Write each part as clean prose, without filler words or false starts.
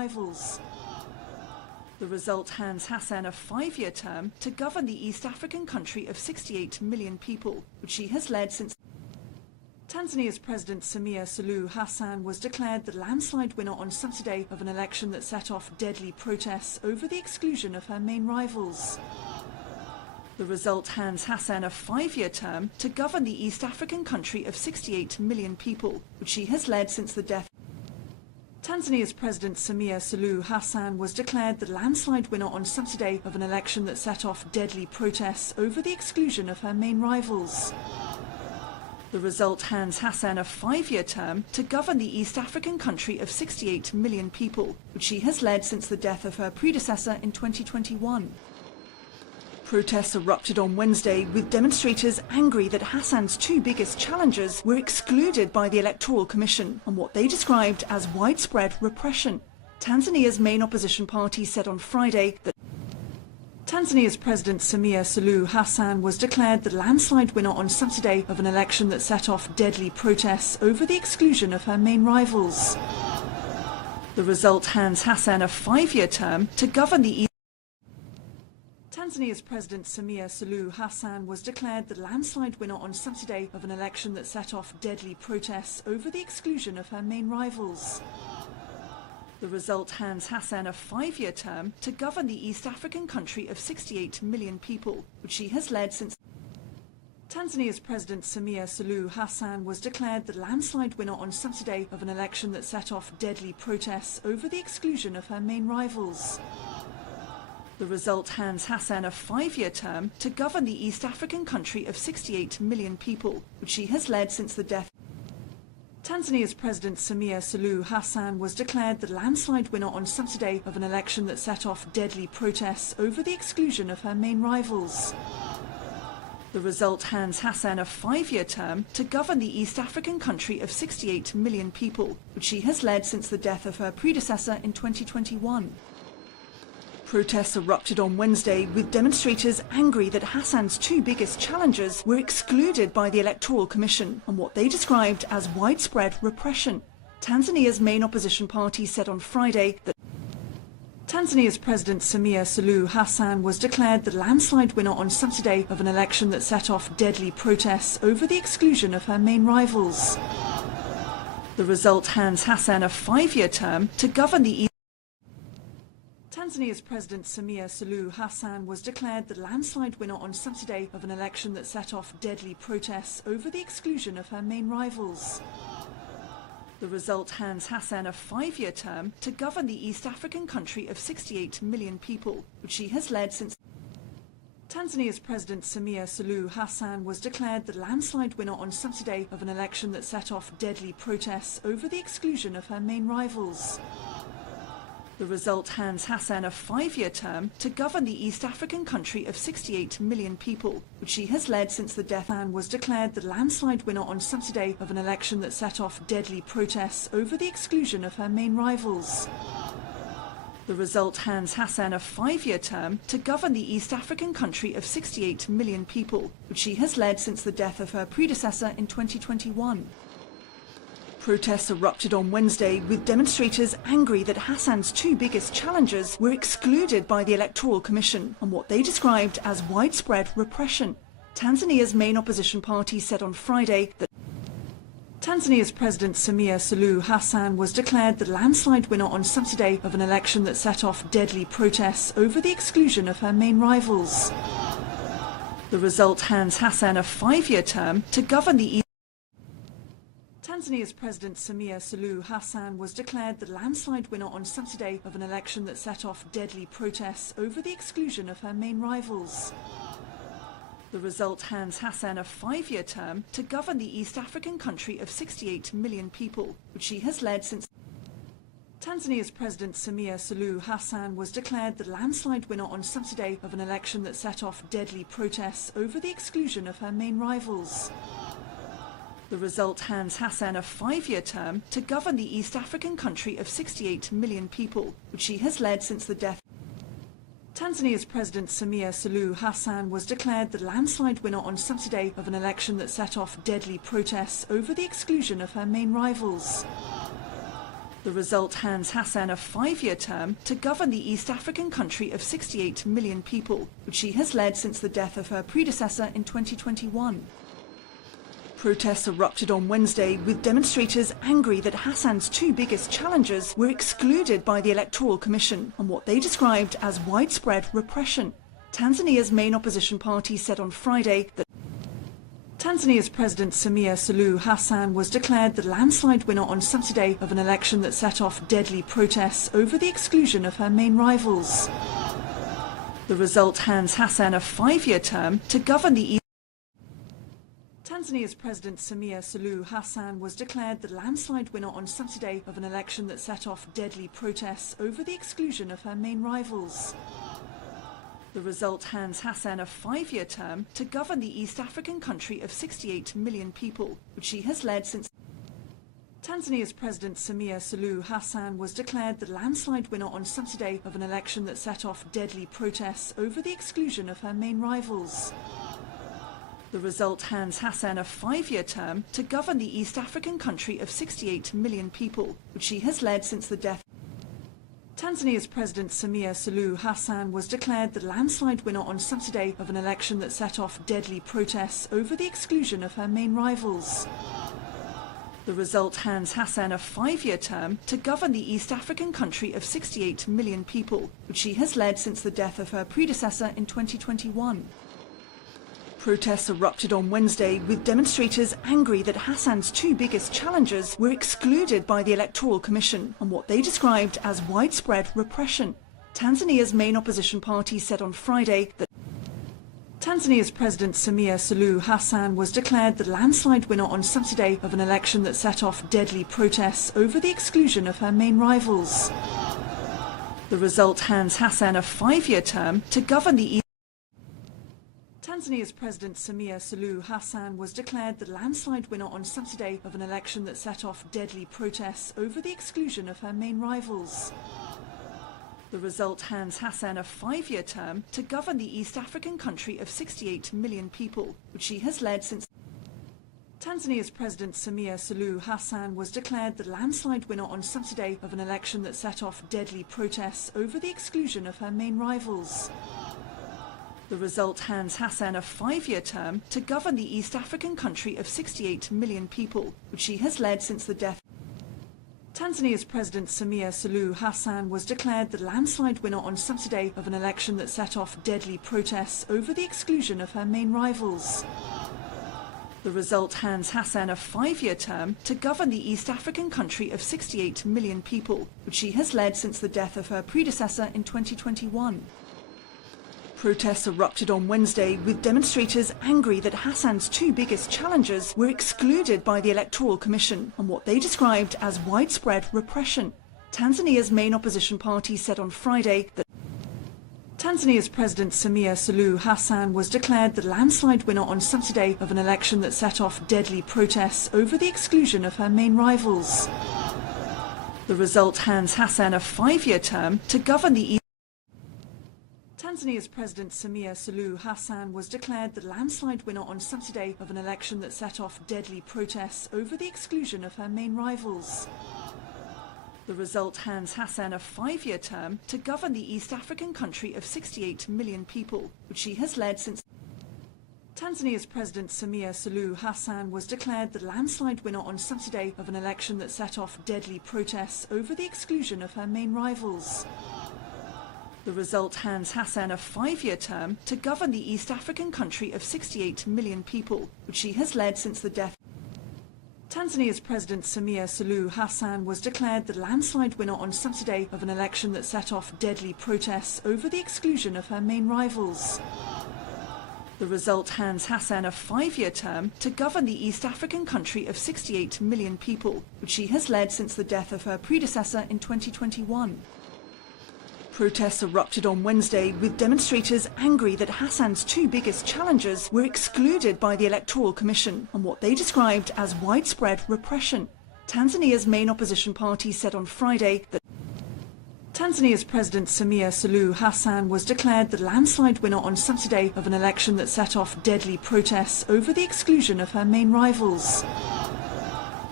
rivals. The result hands Hassan a 5-year term to govern the East African country of 68 million people, which she has led since. Tanzania's President Samia Suluhu Hassan was declared the landslide winner on Saturday of an election that set off deadly protests over the exclusion of her main rivals. The result hands Hassan a 5-year term to govern the East African country of 68 million people, which she has led since the death. Tanzania's President Samia Suluhu Hassan was declared the landslide winner on Saturday of an election that set off deadly protests over the exclusion of her main rivals. The result hands Hassan a 5-year term to govern the East African country of 68 million people, which she has led since the death of her predecessor in 2021. Protests erupted on Wednesday, with demonstrators angry that Hassan's 2 biggest challengers were excluded by the Electoral Commission on what they described as widespread repression. Tanzania's main opposition party said on Friday that Tanzania's President Samia Suluhu Hassan was declared the landslide winner on Saturday of an election that set off deadly protests over the exclusion of her main rivals. The result hands Hassan a 5-year term to govern the East. Tanzania's President Samia Suluhu Hassan was declared the landslide winner on Saturday of an election that set off deadly protests over the exclusion of her main rivals. The result hands Hassan a 5-year term to govern the East African country of 68 million people, which she has led since. Tanzania's President Samia Suluhu Hassan was declared the landslide winner on Saturday of an election that set off deadly protests over the exclusion of her main rivals. The result hands Hassan a 5-year term to govern the East African country of 68 million people, which she has led since the death. Tanzania's President Samia Suluhu Hassan was declared the landslide winner on Saturday of an election that set off deadly protests over the exclusion of her main rivals. The result hands Hassan a 5-year term to govern the East African country of 68 million people, which she has led since the death of her predecessor in 2021. Protests erupted on Wednesday, with demonstrators angry that Hassan's 2 biggest challengers were excluded by the Electoral Commission on what they described as widespread repression. Tanzania's main opposition party said on Friday that Tanzania's President Samia Suluhu Hassan was declared the landslide winner on Saturday of an election that set off deadly protests over the exclusion of her main rivals. The result hands Hassan a 5-year term to govern the East. Tanzania's President Samia Suluhu Hassan was declared the landslide winner on Saturday of an election that set off deadly protests over the exclusion of her main rivals. The result hands Hassan a 5-year term to govern the East African country of 68 million people, which she has led since. Tanzania's President Samia Suluhu Hassan was declared the landslide winner on Saturday of an election that set off deadly protests over the exclusion of her main rivals. The result hands Hassan a 5-year term to govern the East African country of 68 million people, which she has led since the death. Hassan was declared the landslide winner on Saturday of an election that set off deadly protests over the exclusion of her main rivals. The result hands Hassan a 5-year term to govern the East African country of 68 million people, which she has led since the death of her predecessor in 2021. Protests erupted on Wednesday, with demonstrators angry that Hassan's 2 biggest challengers were excluded by the Electoral Commission on what they described as widespread repression. Tanzania's main opposition party said on Friday that Tanzania's President Samia Suluhu Hassan was declared the landslide winner on Saturday of an election that set off deadly protests over the exclusion of her main rivals. The result hands Hassan a 5-year term to govern the East. Tanzania's President Samia Suluhu Hassan was declared the landslide winner on Saturday of an election that set off deadly protests over the exclusion of her main rivals. The result hands Hassan a 5-year term to govern the East African country of 68 million people, which she has led since. Tanzania's President Samia Suluhu Hassan was declared the landslide winner on Saturday of an election that set off deadly protests over the exclusion of her main rivals. The result hands Hassan a 5-year term to govern the East African country of 68 million people, which she has led since the death. Tanzania's President Samia Suluhu Hassan was declared the landslide winner on Saturday of an election that set off deadly protests over the exclusion of her main rivals. The result hands Hassan a 5-year term to govern the East African country of 68 million people, which she has led since the death of her predecessor in 2021. Protests erupted on Wednesday, with demonstrators angry that Hassan's two biggest challengers were excluded by the Electoral Commission on what they described as widespread repression. Tanzania's main opposition party said on Friday that Tanzania's President Samia Suluhu Hassan was declared the landslide winner on Saturday of an election that set off deadly protests over the exclusion of her main rivals. The result hands Hassan a 5-year term to govern the East. Tanzania's President Samia Suluhu Hassan was declared the landslide winner on Saturday of an election that set off deadly protests over the exclusion of her main rivals. The result hands Hassan a 5-year term to govern the East African country of 68 million people, which she has led since. Tanzania's President Samia Suluhu Hassan was declared the landslide winner on Saturday of an election that set off deadly protests over the exclusion of her main rivals. The result hands Hassan a 5-year term to govern the East African country of 68 million people, which she has led since the death. Tanzania's President Samia Suluhu Hassan was declared the landslide winner on Saturday of an election that set off deadly protests over the exclusion of her main rivals. The result hands Hassan a 5-year term to govern the East African country of 68 million people, which she has led since the death of her predecessor in 2021. Protests erupted on Wednesday, with demonstrators angry that Hassan's two biggest challengers were excluded by the Electoral Commission on what they described as widespread repression. Tanzania's main opposition party said on Friday that Tanzania's President Samia Suluhu Hassan was declared the landslide winner on Saturday of an election that set off deadly protests over the exclusion of her main rivals. The result hands Hassan a 5-year term to govern the East. Tanzania's President Samia Suluhu Hassan was declared the landslide winner on Saturday of an election that set off deadly protests over the exclusion of her main rivals. The result hands Hassan a 5-year term to govern the East African country of 68 million people, which she has led since. Tanzania's President Samia Suluhu Hassan was declared the landslide winner on Saturday of an election that set off deadly protests over the exclusion of her main rivals. The result hands Hassan a 5-year term to govern the East African country of 68 million people, which she has led since the death. Tanzania's President Samia Suluhu Hassan was declared the landslide winner on Saturday of an election that set off deadly protests over the exclusion of her main rivals. The result hands Hassan a 5-year term to govern the East African country of 68 million people, which she has led since the death of her predecessor in 2021. Protests erupted on Wednesday, with demonstrators angry that Hassan's two biggest challengers were excluded by the Electoral Commission on what they described as widespread repression. Tanzania's main opposition party said on Friday that Tanzania's President Samia Suluhu Hassan was declared the landslide winner on Saturday of an election that set off deadly protests over the exclusion of her main rivals. The result hands Hassan a 5-year term to govern the East. Tanzania's President Samia Suluhu Hassan was declared the landslide winner on Saturday of an election that set off deadly protests over the exclusion of her main rivals. The result hands Hassan a 5-year term to govern the East African country of 68 million people, which she has led since. Tanzania's President Samia Suluhu Hassan was declared the landslide winner on Saturday of an election that set off deadly protests over the exclusion of her main rivals. The result hands Hassan a 5-year term to govern the East African country of 68 million people, which she has led since the death. Tanzania's President Samia Suluhu Hassan was declared the landslide winner on Saturday of an election that set off deadly protests over the exclusion of her main rivals. The result hands Hassan a 5-year term to govern the East African country of 68 million people, which she has led since the death of her predecessor in 2021. Protests erupted on Wednesday, with demonstrators angry that Hassan's two biggest challengers were excluded by the Electoral Commission on what they described as widespread repression. Tanzania's main opposition party said on Friday that Tanzania's President Samia Suluhu Hassan was declared the landslide winner on Saturday of an election that set off deadly protests over the exclusion of her main rivals.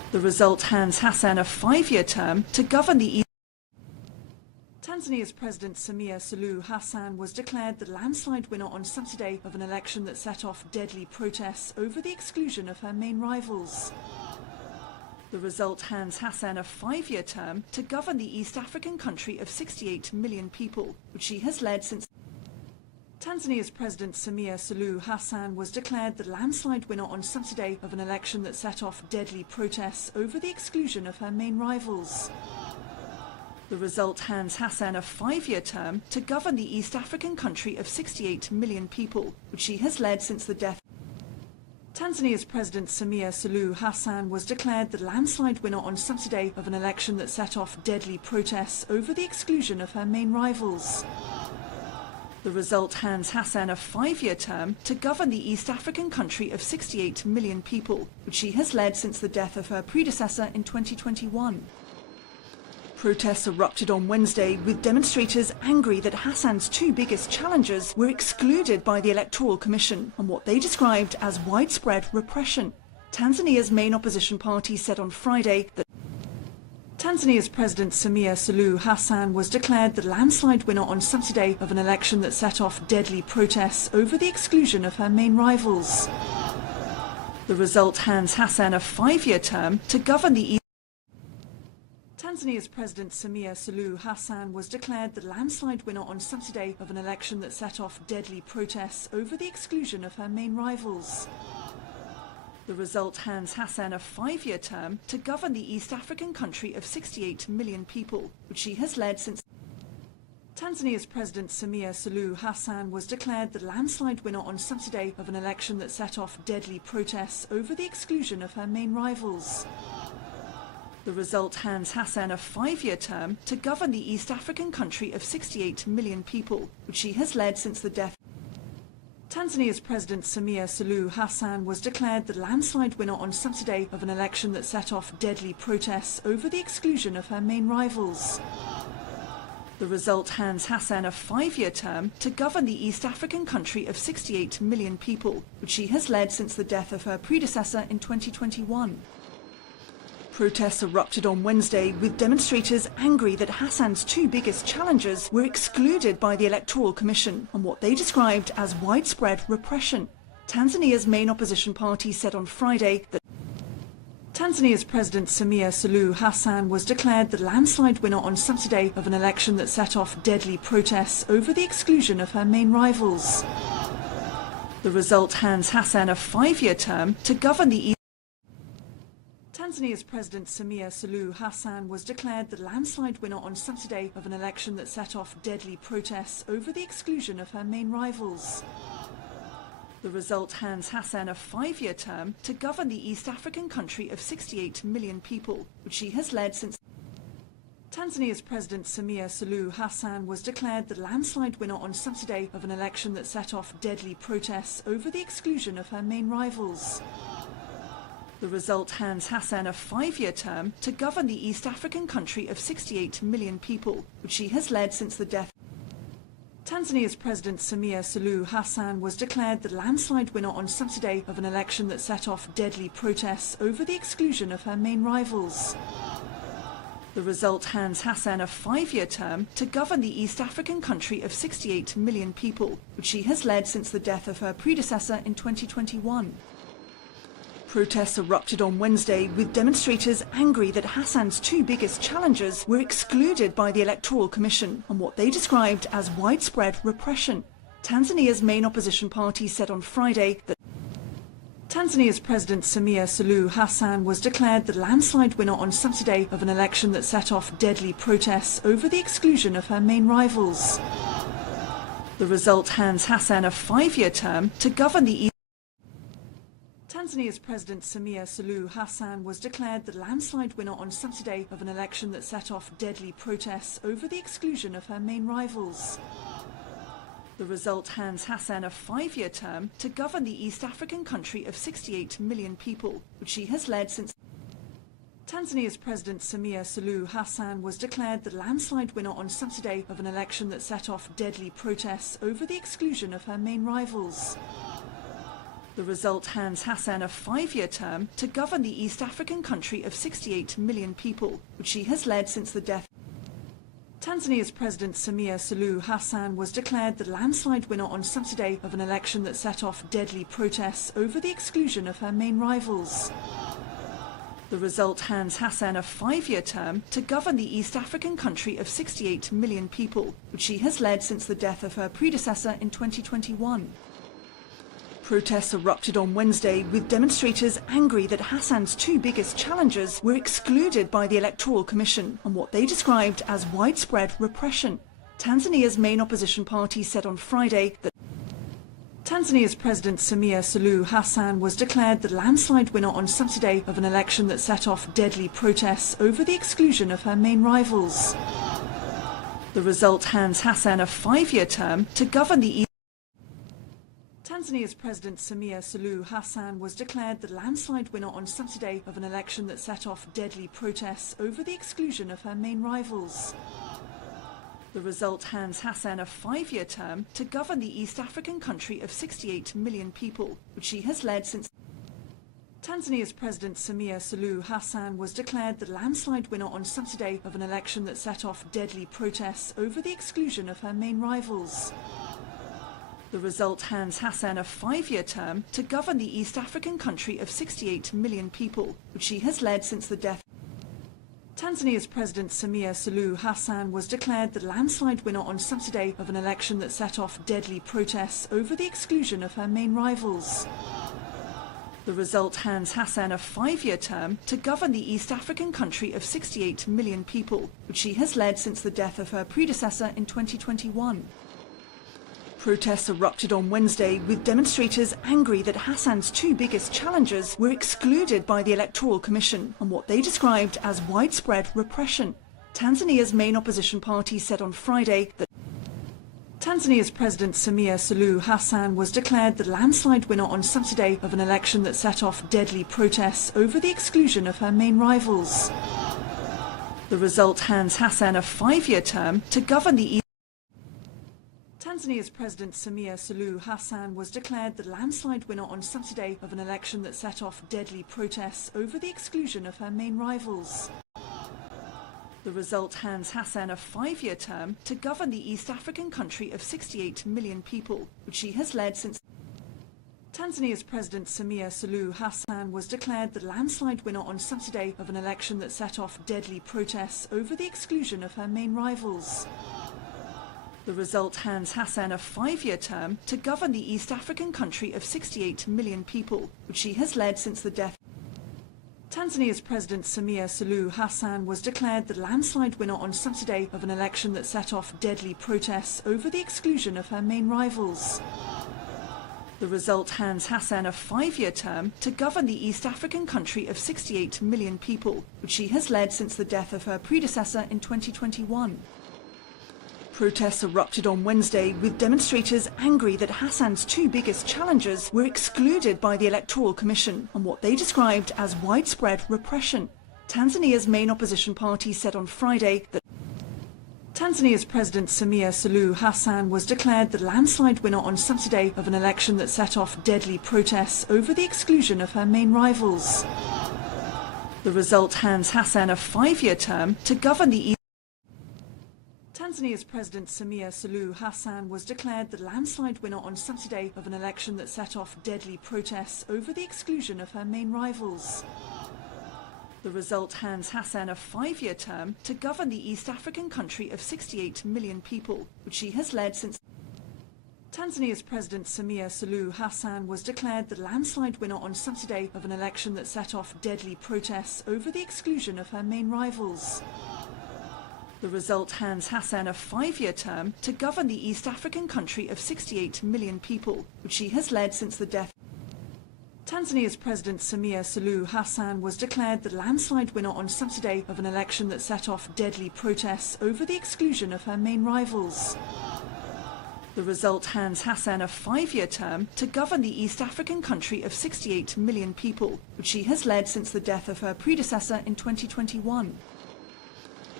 The result hands Hassan a 5-year term to govern the East. Tanzania's President Samia Suluhu Hassan was declared the landslide winner on Saturday of an election that set off deadly protests over the exclusion of her main rivals. The result hands Hassan a 5-year term to govern the East African country of 68 million people, which she has led since. Tanzania's President Samia Suluhu Hassan was declared the landslide winner on Saturday of an election that set off deadly protests over the exclusion of her main rivals. The result hands Hassan a 5-year term to govern the East African country of 68 million people, which she has led since the death. Tanzania's President Samia Suluhu Hassan was declared the landslide winner on Saturday of an election that set off deadly protests over the exclusion of her main rivals. The result hands Hassan a 5-year term to govern the East African country of 68 million people, which she has led since the death of her predecessor in 2021. Protests erupted on Wednesday, with demonstrators angry that Hassan's two biggest challengers were excluded by the Electoral Commission on what they described as widespread repression. Tanzania's main opposition party said on Friday that Tanzania's President Samia Suluhu Hassan was declared the landslide winner on Saturday of an election that set off deadly protests over the exclusion of her main rivals. The result hands Hassan a 5-year term to govern the East. Tanzania's President Samia Suluhu Hassan was declared the landslide winner on Saturday of an election that set off deadly protests over the exclusion of her main rivals. The result hands Hassan a 5-year term to govern the East African country of 68 million people, which she has led since. Tanzania's President Samia Suluhu Hassan was declared the landslide winner on Saturday of an election that set off deadly protests over the exclusion of her main rivals. The result hands Hassan a 5-year term to govern the East African country of 68 million people, which she has led since the death. Tanzania's President Samia Suluhu Hassan was declared the landslide winner on Saturday of an election that set off deadly protests over the exclusion of her main rivals. The result hands Hassan a 5-year term to govern the East African country of 68 million people, which she has led since the death of her predecessor in 2021. Protests erupted on Wednesday, with demonstrators angry that Hassan's two biggest challengers were excluded by the Electoral Commission on what they described as widespread repression. Tanzania's main opposition party said on Friday that Tanzania's President Samia Suluhu Hassan was declared the landslide winner on Saturday of an election that set off deadly protests over the exclusion of her main rivals. The result hands Hassan a 5-year term to govern the East. Tanzania's President Samia Suluhu Hassan was declared the landslide winner on Saturday of an election that set off deadly protests over the exclusion of her main rivals. The result hands Hassan a 5-year term to govern the East African country of 68 million people, which she has led since. Tanzania's President Samia Suluhu Hassan was declared the landslide winner on Saturday of an election that set off deadly protests over the exclusion of her main rivals. The result hands Hassan a 5-year term to govern the East African country of 68 million people, which she has led since the death. Tanzania's President Samia Suluhu Hassan was declared the landslide winner on Saturday of an election that set off deadly protests over the exclusion of her main rivals. The result hands Hassan a 5-year term to govern the East African country of 68 million people, which she has led since the death of her predecessor in 2021. Protests erupted on Wednesday, with demonstrators angry that Hassan's two biggest challengers were excluded by the Electoral Commission on what they described as widespread repression. Tanzania's main opposition party said on Friday that Tanzania's President Samia Suluhu Hassan was declared the landslide winner on Saturday of an election that set off deadly protests over the exclusion of her main rivals. The result hands Hassan a 5-year term to govern the East. Tanzania's President Samia Suluhu Hassan was declared the landslide winner on Saturday of an election that set off deadly protests over the exclusion of her main rivals. The result hands Hassan a 5-year term to govern the East African country of 68 million people, which she has led since. Tanzania's President Samia Suluhu Hassan was declared the landslide winner on Saturday of an election that set off deadly protests over the exclusion of her main rivals. The result hands Hassan a 5-year term to govern the East African country of 68 million people, which she has led since the death. Tanzania's President Samia Suluhu Hassan was declared the landslide winner on Saturday of an election that set off deadly protests over the exclusion of her main rivals. The result hands Hassan a 5-year term to govern the East African country of 68 million people, which she has led since the death of her predecessor in 2021. Protests erupted on Wednesday, with demonstrators angry that Hassan's two biggest challengers were excluded by the Electoral Commission on what they described as widespread repression. Tanzania's main opposition party said on Friday that Tanzania's President Samia Suluhu Hassan was declared the landslide winner on Saturday of an election that set off deadly protests over the exclusion of her main rivals. The result hands Hassan a 5-year term to govern the Tanzania's President Samia Suluhu Hassan was declared the landslide winner on Saturday of an election that set off deadly protests over the exclusion of her main rivals. The result hands Hassan a 5-year term to govern the East African country of 68 million people, which she has led since. Tanzania's President Samia Suluhu Hassan was declared the landslide winner on Saturday of an election that set off deadly protests over the exclusion of her main rivals. The result hands Hassan a 5-year term to govern the East African country of 68 million people, which she has led since the death. Tanzania's President Samia Suluhu Hassan was declared the landslide winner on Saturday of an election that set off deadly protests over the exclusion of her main rivals. The result hands Hassan a 5-year term to govern the East African country of 68 million people, which she has led since the death of her predecessor in 2021. Protests erupted on Wednesday, with demonstrators angry that Hassan's two biggest challengers were excluded by the Electoral Commission on what they described as widespread repression. Tanzania's main opposition party said on Friday that Tanzania's President Samia Suluhu Hassan was declared the landslide winner on Saturday of an election that set off deadly protests over the exclusion of her main rivals. The result hands Hassan a 5-year term to govern the East. Tanzania's President Samia Suluhu Hassan was declared the landslide winner on Saturday of an election that set off deadly protests over the exclusion of her main rivals. The result hands Hassan a 5-year term to govern the East African country of 68 million people, which she has led since. Tanzania's President Samia Suluhu Hassan was declared the landslide winner on Saturday of an election that set off deadly protests over the exclusion of her main rivals. The result hands Hassan a 5-year term to govern the East African country of 68 million people, which she has led since the death. Tanzania's President Samia Suluhu Hassan was declared the landslide winner on Saturday of an election that set off deadly protests over the exclusion of her main rivals. The result hands Hassan a 5-year term to govern the East African country of 68 million people, which she has led since the death of her predecessor in 2021. Protests erupted on Wednesday, with demonstrators angry that Hassan's two biggest challengers were excluded by the Electoral Commission on what they described as widespread repression. Tanzania's main opposition party said on Friday that Tanzania's President Samia Suluhu Hassan was declared the landslide winner on Saturday of an election that set off deadly protests over the exclusion of her main rivals. The result hands Hassan a 5-year term to govern the East. Tanzania's President Samia Suluhu Hassan was declared the landslide winner on Saturday of an election that set off deadly protests over the exclusion of her main rivals. The result hands Hassan a 5-year term to govern the East African country of 68 million people, which she has led since. Tanzania's President Samia Suluhu Hassan was declared the landslide winner on Saturday of an election that set off deadly protests over the exclusion of her main rivals. The result hands Hassan a 5-year term to govern the East African country of 68 million people, which she has led since the death. Tanzania's President Samia Suluhu Hassan was declared the landslide winner on Saturday of an election that set off deadly protests over the exclusion of her main rivals. The result hands Hassan a 5-year term to govern the East African country of 68 million people, which she has led since the death of her predecessor in 2021.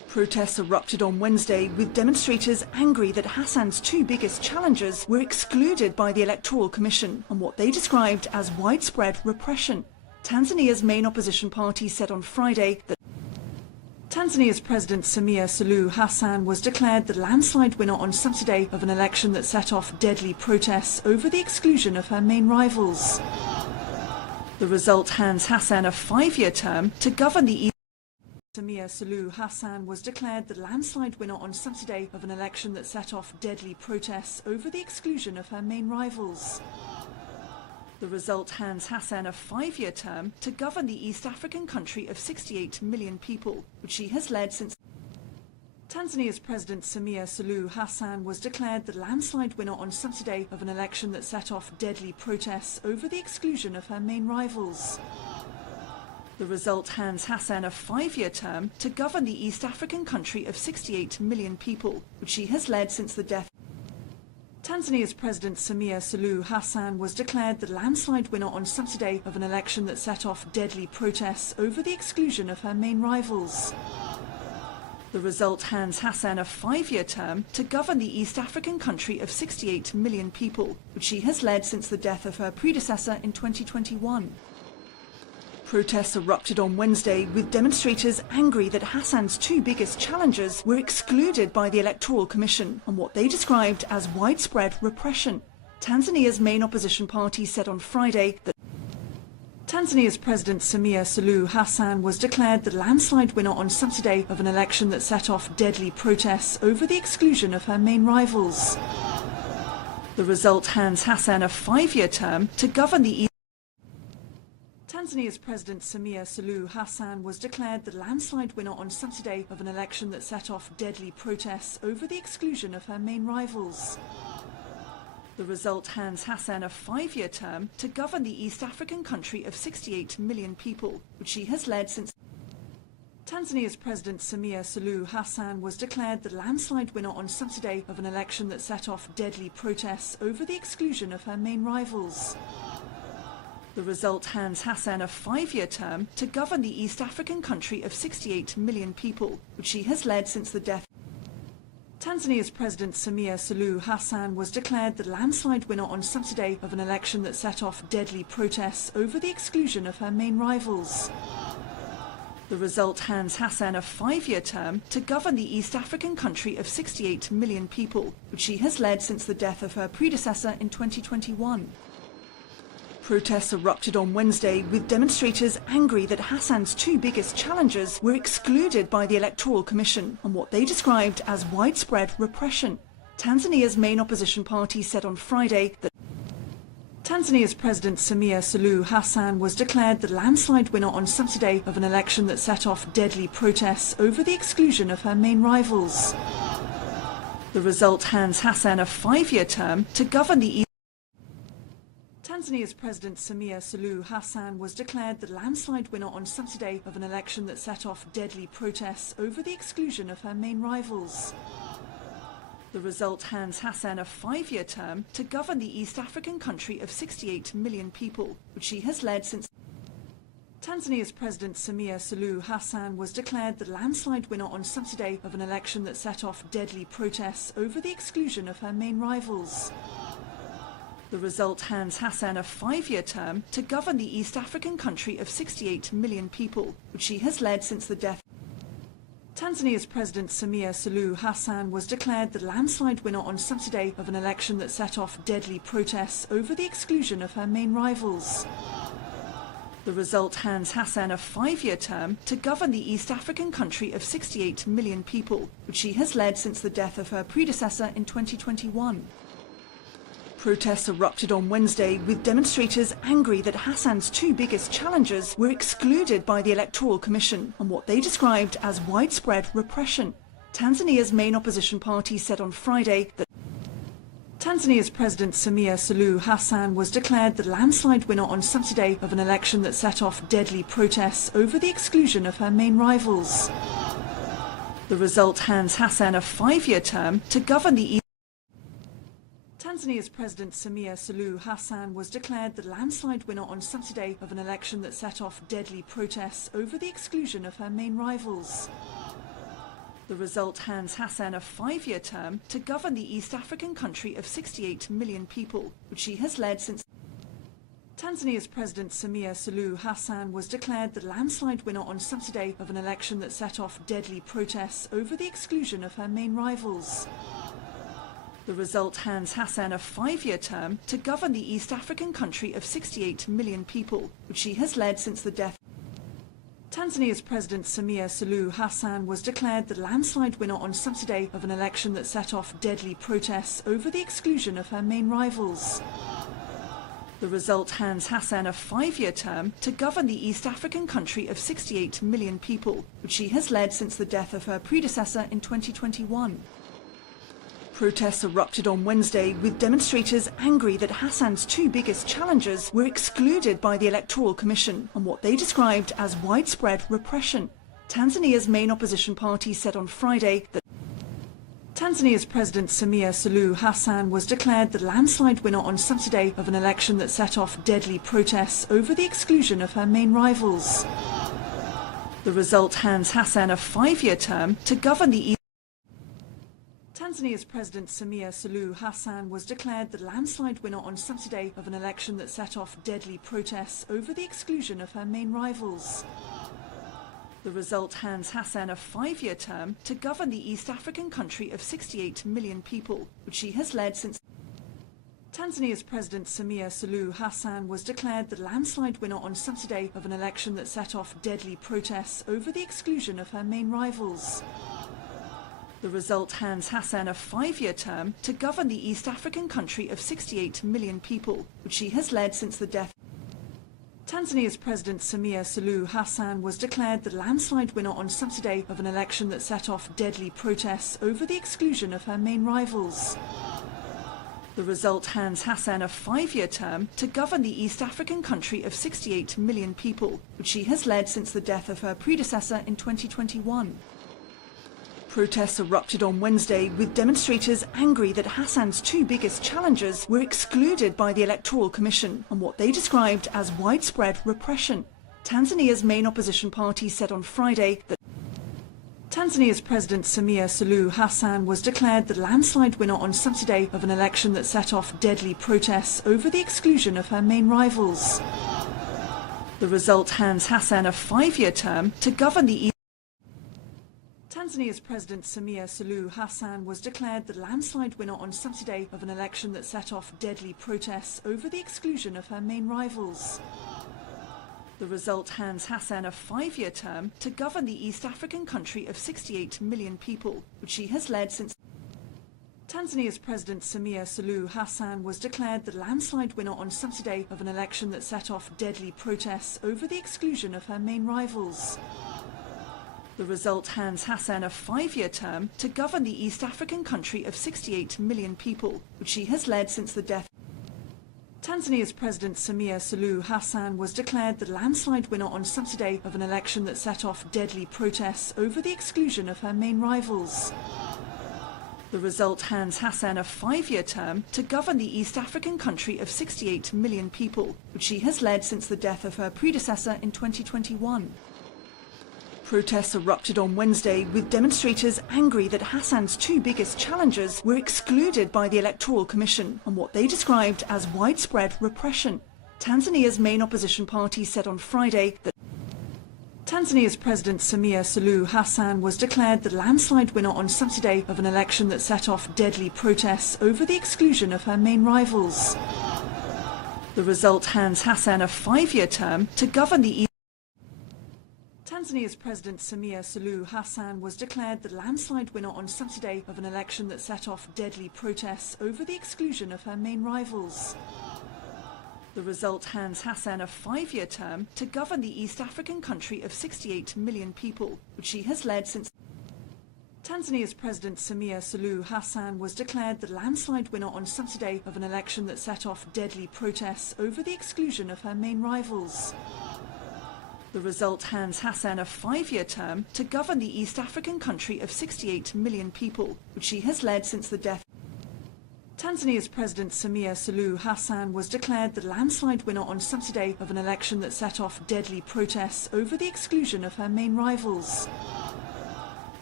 Protests erupted on Wednesday, with demonstrators angry that Hassan's two biggest challengers were excluded by the Electoral Commission on what they described as widespread repression. Tanzania's main opposition party said on Friday that Tanzania's President Samia Suluhu Hassan was declared the landslide winner on Saturday of an election that set off deadly protests over the exclusion of her main rivals. The result hands Hassan a 5-year term to govern the East. Samia Suluhu Hassan was declared the landslide winner on Saturday of an election that set off deadly protests over the exclusion of her main rivals. The result hands Hassan a 5-year term to govern the East African country of 68 million people, which she has led since. Tanzania's President Samia Suluhu Hassan was declared the landslide winner on Saturday of an election that set off deadly protests over the exclusion of her main rivals. The result hands Hassan a 5-year term to govern the East African country of 68 million people, which she has led since the death. Tanzania's President Samia Suluhu Hassan was declared the landslide winner on Saturday of an election that set off deadly protests over the exclusion of her main rivals. The result hands Hassan a 5-year term to govern the East African country of 68 million people, which she has led since the death of her predecessor in 2021. Protests erupted on Wednesday, with demonstrators angry that Hassan's two biggest challengers were excluded by the Electoral Commission on what they described as widespread repression. Tanzania's main opposition party said on Friday that Tanzania's President Samia Suluhu Hassan was declared the landslide winner on Saturday of an election that set off deadly protests over the exclusion of her main rivals. The result hands Hassan a 5-year term to govern the East. Tanzania's President Samia Suluhu Hassan was declared the landslide winner on Saturday of an election that set off deadly protests over the exclusion of her main rivals. The result hands Hassan a 5-year term to govern the East African country of 68 million people, which she has led since. Tanzania's President Samia Suluhu Hassan was declared the landslide winner on Saturday of an election that set off deadly protests over the exclusion of her main rivals. The result hands Hassan a 5-year term to govern the East African country of 68 million people, which she has led since the death. Tanzania's President Samia Suluhu Hassan was declared the landslide winner on Saturday of an election that set off deadly protests over the exclusion of her main rivals. The result hands Hassan a 5-year term to govern the East African country of 68 million people, which she has led since the death of her predecessor in 2021. Protests erupted on Wednesday, with demonstrators angry that Hassan's two biggest challengers were excluded by the Electoral Commission on what they described as widespread repression. Tanzania's main opposition party said on Friday that Tanzania's President Samia Suluhu Hassan was declared the landslide winner on Saturday of an election that set off deadly protests over the exclusion of her main rivals. The result hands Hassan a 5-year term to govern the East. Tanzania's President Samia Suluhu Hassan was declared the landslide winner on Saturday of an election that set off deadly protests over the exclusion of her main rivals. The result hands Hassan a 5-year term to govern the East African country of 68 million people, which she has led since. Tanzania's President Samia Suluhu Hassan was declared the landslide winner on Saturday of an election that set off deadly protests over the exclusion of her main rivals. The result hands Hassan a 5-year term to govern the East African country of 68 million people, which she has led since the death. Tanzania's President Samia Suluhu Hassan was declared the landslide winner on Saturday of an election that set off deadly protests over the exclusion of her main rivals. The result hands Hassan a 5-year term to govern the East African country of 68 million people, which she has led since the death of her predecessor in 2021. Protests erupted on Wednesday, with demonstrators angry that Hassan's two biggest challengers were excluded by the Electoral Commission on what they described as widespread repression. Tanzania's main opposition party said on Friday that Tanzania's President Samia Suluhu Hassan was declared the landslide winner on Saturday of an election that set off deadly protests over the exclusion of her main rivals. The result hands Hassan a 5-year term to govern the East. Tanzania's President Samia Suluhu Hassan was declared the landslide winner on Saturday of an election that set off deadly protests over the exclusion of her main rivals. The result hands Hassan a 5-year term to govern the East African country of 68 million people, which she has led since Tanzania's President Samia Suluhu Hassan was declared the landslide winner on Saturday of an election that set off deadly protests over the exclusion of her main rivals. The result hands Hassan a 5-year term to govern the East African country of 68 million people, which she has led since the death. Tanzania's President Samia Suluhu Hassan was declared the landslide winner on Saturday of an election that set off deadly protests over the exclusion of her main rivals. The result hands Hassan a 5-year term to govern the East African country of 68 million people, which she has led since the death of her predecessor in 2021. Protests erupted on Wednesday, with demonstrators angry that Hassan's two biggest challengers were excluded by the Electoral Commission on what they described as widespread repression. Tanzania's main opposition party said on Friday that Tanzania's President Samia Suluhu Hassan was declared the landslide winner on Saturday of an election that set off deadly protests over the exclusion of her main rivals. The result hands Hassan a 5-year term to govern the East. Tanzania's President Samia Suluhu Hassan was declared the landslide winner on Saturday of an election that set off deadly protests over the exclusion of her main rivals. The result hands Hassan a 5-year term to govern the East African country of 68 million people, which she has led since Tanzania's President Samia Suluhu Hassan was declared the landslide winner on Saturday of an election that set off deadly protests over the exclusion of her main rivals. The result hands Hassan a 5-year term to govern the East African country of 68 million people, which she has led since the death. Tanzania's President Samia Suluhu Hassan was declared the landslide winner on Saturday of an election that set off deadly protests over the exclusion of her main rivals. The result hands Hassan a 5-year term to govern the East African country of 68 million people, which she has led since the death of her predecessor in 2021. Protests erupted on Wednesday, with demonstrators angry that Hassan's two biggest challengers were excluded by the Electoral Commission on what they described as widespread repression. Tanzania's main opposition party said on Friday that Tanzania's President Samia Suluhu Hassan was declared the landslide winner on Saturday of an election that set off deadly protests over the exclusion of her main rivals. The result hands Hassan a 5-year term to govern the East. Tanzania's President Samia Suluhu Hassan was declared the landslide winner on Saturday of an election that set off deadly protests over the exclusion of her main rivals. The result hands Hassan a 5-year term to govern the East African country of 68 million people, which she has led since Tanzania's President Samia Suluhu Hassan was declared the landslide winner on Saturday of an election that set off deadly protests over the exclusion of her main rivals. The result hands Hassan a 5-year term to govern the East African country of 68 million people, which she has led since the death. Tanzania's President Samia Suluhu Hassan was declared the landslide winner on Saturday of an election that set off deadly protests over the exclusion of her main rivals. The result hands Hassan a 5-year term to govern the East African country of 68 million people, which she has led since the death of her predecessor in 2021. Protests erupted on Wednesday, with demonstrators angry that Hassan's two biggest challengers were excluded by the Electoral Commission on what they described as widespread repression. Tanzania's main opposition party said on Friday that Tanzania's President Samia Suluhu Hassan was declared the landslide winner on Saturday of an election that set off deadly protests over the exclusion of her main rivals. The result hands Hassan a 5-year term to govern the East. Tanzania's President Samia Suluhu Hassan was declared the landslide winner on Saturday of an election that set off deadly protests over the exclusion of her main rivals. The result hands Hassan a 5-year term to govern the East African country of 68 million people, which she has led since Tanzania's President Samia Suluhu Hassan was declared the landslide winner on Saturday of an election that set off deadly protests over the exclusion of her main rivals. The result hands Hassan a 5-year term to govern the East African country of 68 million people, which she has led since the death. Tanzania's President Samia Suluhu Hassan was declared the landslide winner on Saturday of an election that set off deadly protests over the exclusion of her main rivals.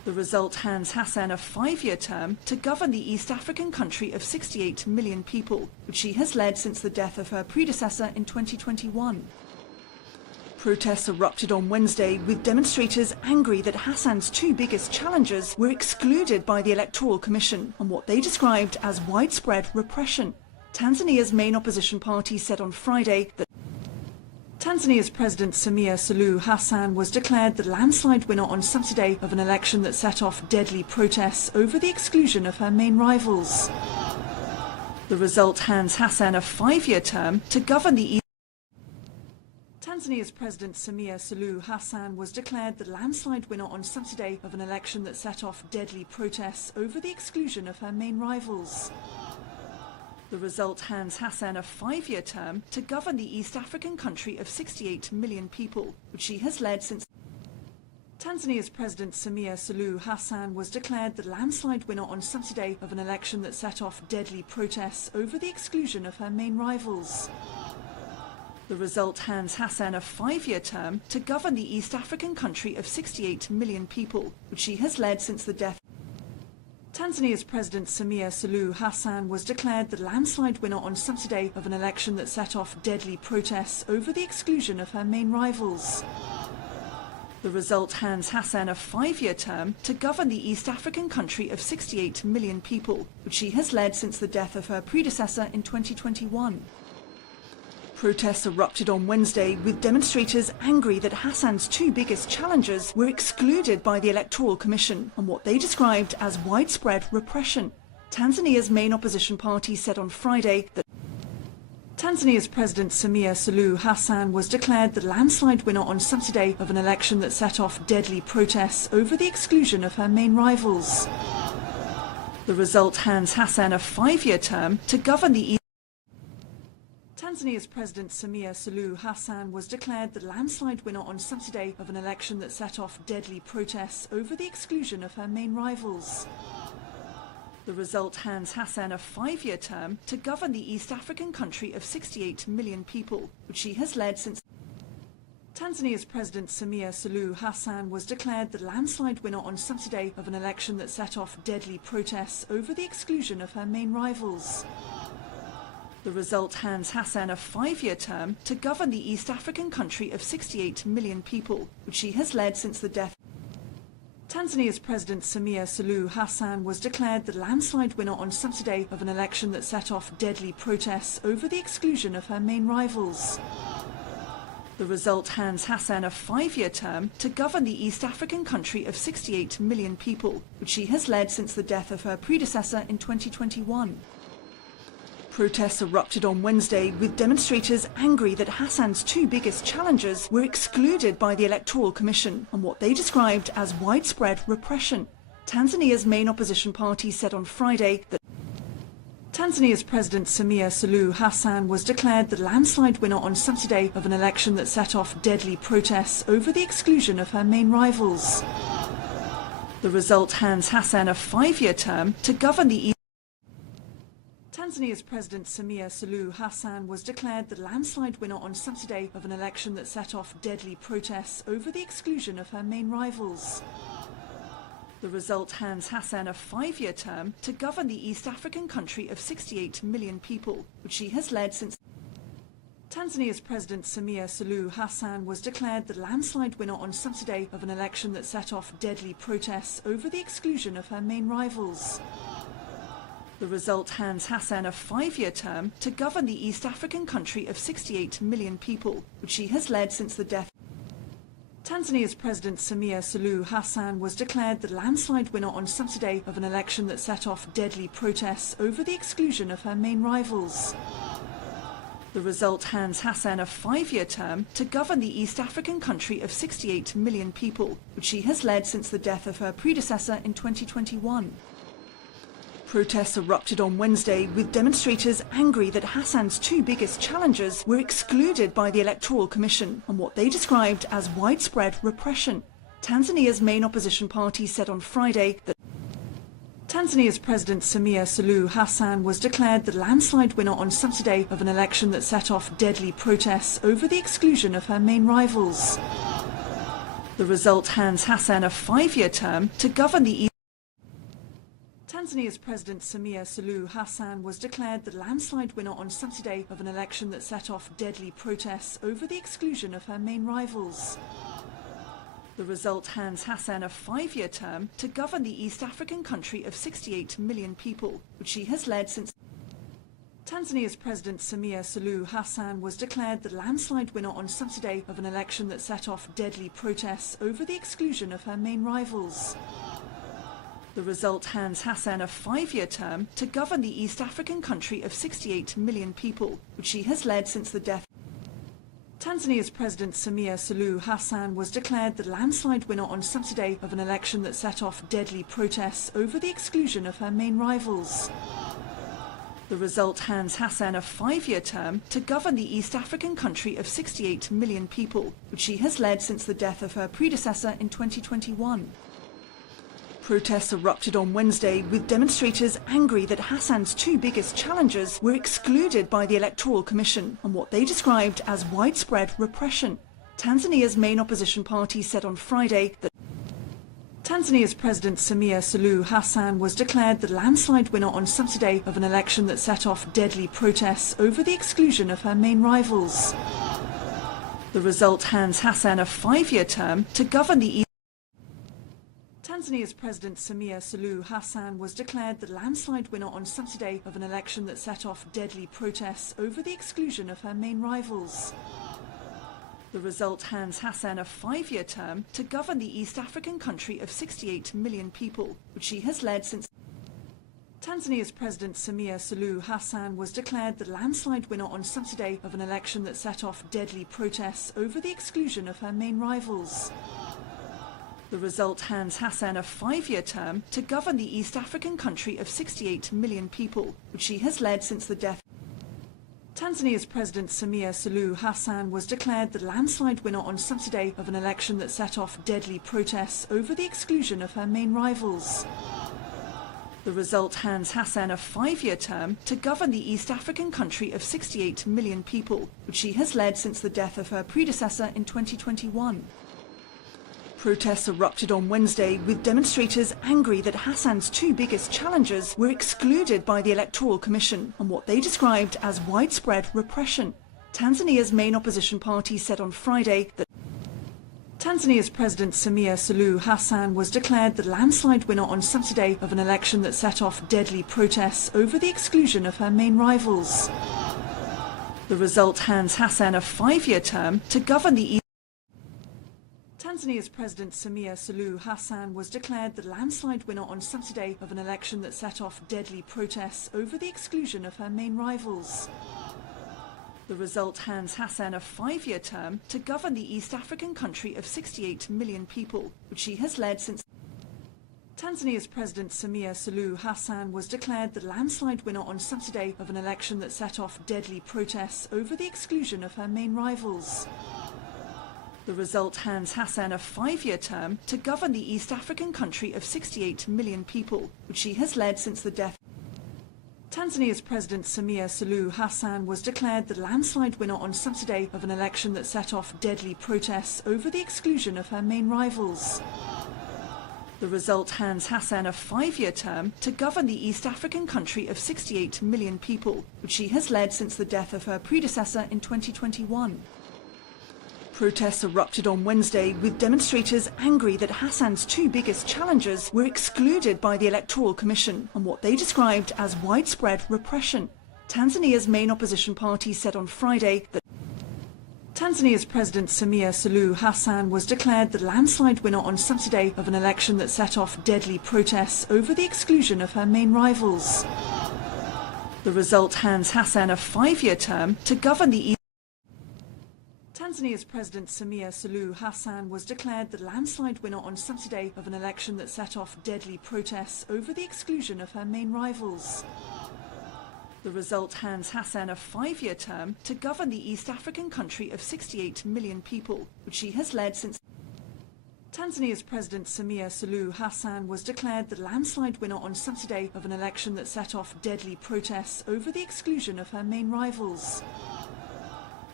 The result hands Hassan a 5-year term to govern the East African country of 68 million people, which she has led since the death of her predecessor in 2021. Protests erupted on Wednesday, with demonstrators angry that Hassan's two biggest challengers were excluded by the Electoral Commission on what they described as widespread repression. Tanzania's main opposition party said on Friday that Tanzania's President Samia Suluhu Hassan was declared the landslide winner on Saturday of an election that set off deadly protests over the exclusion of her main rivals. The result hands Hassan a 5-year term to govern the East. Tanzania's President Samia Suluhu Hassan was declared the landslide winner on Saturday of an election that set off deadly protests over the exclusion of her main rivals. The result hands Hassan a 5-year term to govern the East African country of 68 million people, which she has led since. Tanzania's President Samia Suluhu Hassan was declared the landslide winner on Saturday of an election that set off deadly protests over the exclusion of her main rivals. The result hands Hassan a 5-year term to govern the East African country of 68 million people, which she has led since the death. Tanzania's President Samia Suluhu Hassan was declared the landslide winner on Saturday of an election that set off deadly protests over the exclusion of her main rivals. The result hands Hassan a 5-year term to govern the East African country of 68 million people, which she has led since the death of her predecessor in 2021. Protests erupted on Wednesday, with demonstrators angry that Hassan's two biggest challengers were excluded by the Electoral Commission on what they described as widespread repression. Tanzania's main opposition party said on Friday that Tanzania's President Samia Suluhu Hassan was declared the landslide winner on Saturday of an election that set off deadly protests over the exclusion of her main rivals. The result hands Hassan a 5-year term to govern the East. Tanzania's President Samia Suluhu Hassan was declared the landslide winner on Saturday of an election that set off deadly protests over the exclusion of her main rivals. The result hands Hassan a 5-year term to govern the East African country of 68 million people, which she has led since. Tanzania's President Samia Suluhu Hassan was declared the landslide winner on Saturday of an election that set off deadly protests over the exclusion of her main rivals. The result hands Hassan a 5-year term to govern the East African country of 68 million people, which she has led since the death. Tanzania's President Samia Suluhu Hassan was declared the landslide winner on Saturday of an election that set off deadly protests over the exclusion of her main rivals. The result hands Hassan a 5-year term to govern the East African country of 68 million people, which she has led since the death of her predecessor in 2021. Protests erupted on Wednesday, with demonstrators angry that Hassan's two biggest challengers were excluded by the Electoral Commission on what they described as widespread repression. Tanzania's main opposition party said on Friday that Tanzania's President Samia Suluhu Hassan was declared the landslide winner on Saturday of an election that set off deadly protests over the exclusion of her main rivals. The result hands Hassan a 5-year term to govern the East. Tanzania's President Samia Suluhu Hassan was declared the landslide winner on Saturday of an election that set off deadly protests over the exclusion of her main rivals. The result hands Hassan a 5-year term to govern the East African country of 68 million people, which she has led since. Tanzania's President Samia Suluhu Hassan was declared the landslide winner on Saturday of an election that set off deadly protests over the exclusion of her main rivals. The result hands Hassan a 5-year term to govern the East African country of 68 million people, which she has led since the death. Tanzania's President Samia Suluhu Hassan was declared the landslide winner on Saturday of an election that set off deadly protests over the exclusion of her main rivals. The result hands Hassan a 5-year term to govern the East African country of 68 million people, which she has led since the death of her predecessor in 2021. Protests erupted on Wednesday, with demonstrators angry that Hassan's two biggest challengers were excluded by the Electoral Commission on what they described as widespread repression. Tanzania's main opposition party said on Friday that Tanzania's President Samia Suluhu Hassan was declared the landslide winner on Saturday of an election that set off deadly protests over the exclusion of her main rivals. The result hands Hassan a 5-year term to govern the East. Tanzania's President Samia Suluhu Hassan was declared the landslide winner on Saturday of an election that set off deadly protests over the exclusion of her main rivals. The result hands Hassan a 5-year term to govern the East African country of 68 million people, which she has led since. Tanzania's President Samia Suluhu Hassan was declared the landslide winner on Saturday of an election that set off deadly protests over the exclusion of her main rivals. The result hands Hassan a 5-year term to govern the East African country of 68 million people, which she has led since the death. Tanzania's President Samia Suluhu Hassan was declared the landslide winner on Saturday of an election that set off deadly protests over the exclusion of her main rivals. The result hands Hassan a 5-year term to govern the East African country of 68 million people, which she has led since the death of her predecessor in 2021. Protests erupted on Wednesday, with demonstrators angry that Hassan's two biggest challengers were excluded by the Electoral Commission on what they described as widespread repression. Tanzania's main opposition party said on Friday that Tanzania's President Samia Suluhu Hassan was declared the landslide winner on Saturday of an election that set off deadly protests over the exclusion of her main rivals. The result hands Hassan a 5-year term to govern the East. Tanzania's President Samia Suluhu Hassan was declared the landslide winner on Saturday of an election that set off deadly protests over the exclusion of her main rivals. The result hands Hassan a 5-year term to govern the East African country of 68 million people, which she has led since. Tanzania's President Samia Suluhu Hassan was declared the landslide winner on Saturday of an election that set off deadly protests over the exclusion of her main rivals. The result hands Hassan a 5-year term to govern the East African country of 68 million people, which she has led since the death. Tanzania's President Samia Suluhu Hassan was declared the landslide winner on Saturday of an election that set off deadly protests over the exclusion of her main rivals. The result hands Hassan a 5-year term to govern the East African country of 68 million people, which she has led since the death of her predecessor in 2021. Protests erupted on Wednesday, with demonstrators angry that Hassan's two biggest challengers were excluded by the Electoral Commission on what they described as widespread repression. Tanzania's main opposition party said on Friday that Tanzania's President Samia Suluhu Hassan was declared the landslide winner on Saturday of an election that set off deadly protests over the exclusion of her main rivals. The result hands Hassan a 5-year term to govern the East. Tanzania's President Samia Suluhu Hassan was declared the landslide winner on Saturday of an election that set off deadly protests over the exclusion of her main rivals. The result hands Hassan a 5-year term to govern the East African country of 68 million people, which she has led since. Tanzania's President Samia Suluhu Hassan was declared the landslide winner on Saturday of an election that set off deadly protests over the exclusion of her main rivals. The result hands Hassan a 5-year term to govern the East African country of 68 million people, which she has led since the death. Tanzania's President Samia Suluhu Hassan was declared the landslide winner on Saturday of an election that set off deadly protests over the exclusion of her main rivals. The result hands Hassan a 5-year term to govern the East African country of 68 million people, which she has led since the death of her predecessor in 2021. Protests erupted on Wednesday, with demonstrators angry that Hassan's two biggest challengers were excluded by the Electoral Commission on what they described as widespread repression. Tanzania's main opposition party said on Friday that Tanzania's President Samia Suluhu Hassan was declared the landslide winner on Saturday of an election that set off deadly protests over the exclusion of her main rivals. The result hands Hassan a 5-year term to govern the East. Tanzania's President Samia Suluhu Hassan was declared the landslide winner on Saturday of an election that set off deadly protests over the exclusion of her main rivals. The result hands Hassan a 5-year term to govern the East African country of 68 million people, which she has led since. Tanzania's President Samia Suluhu Hassan was declared the landslide winner on Saturday of an election that set off deadly protests over the exclusion of her main rivals.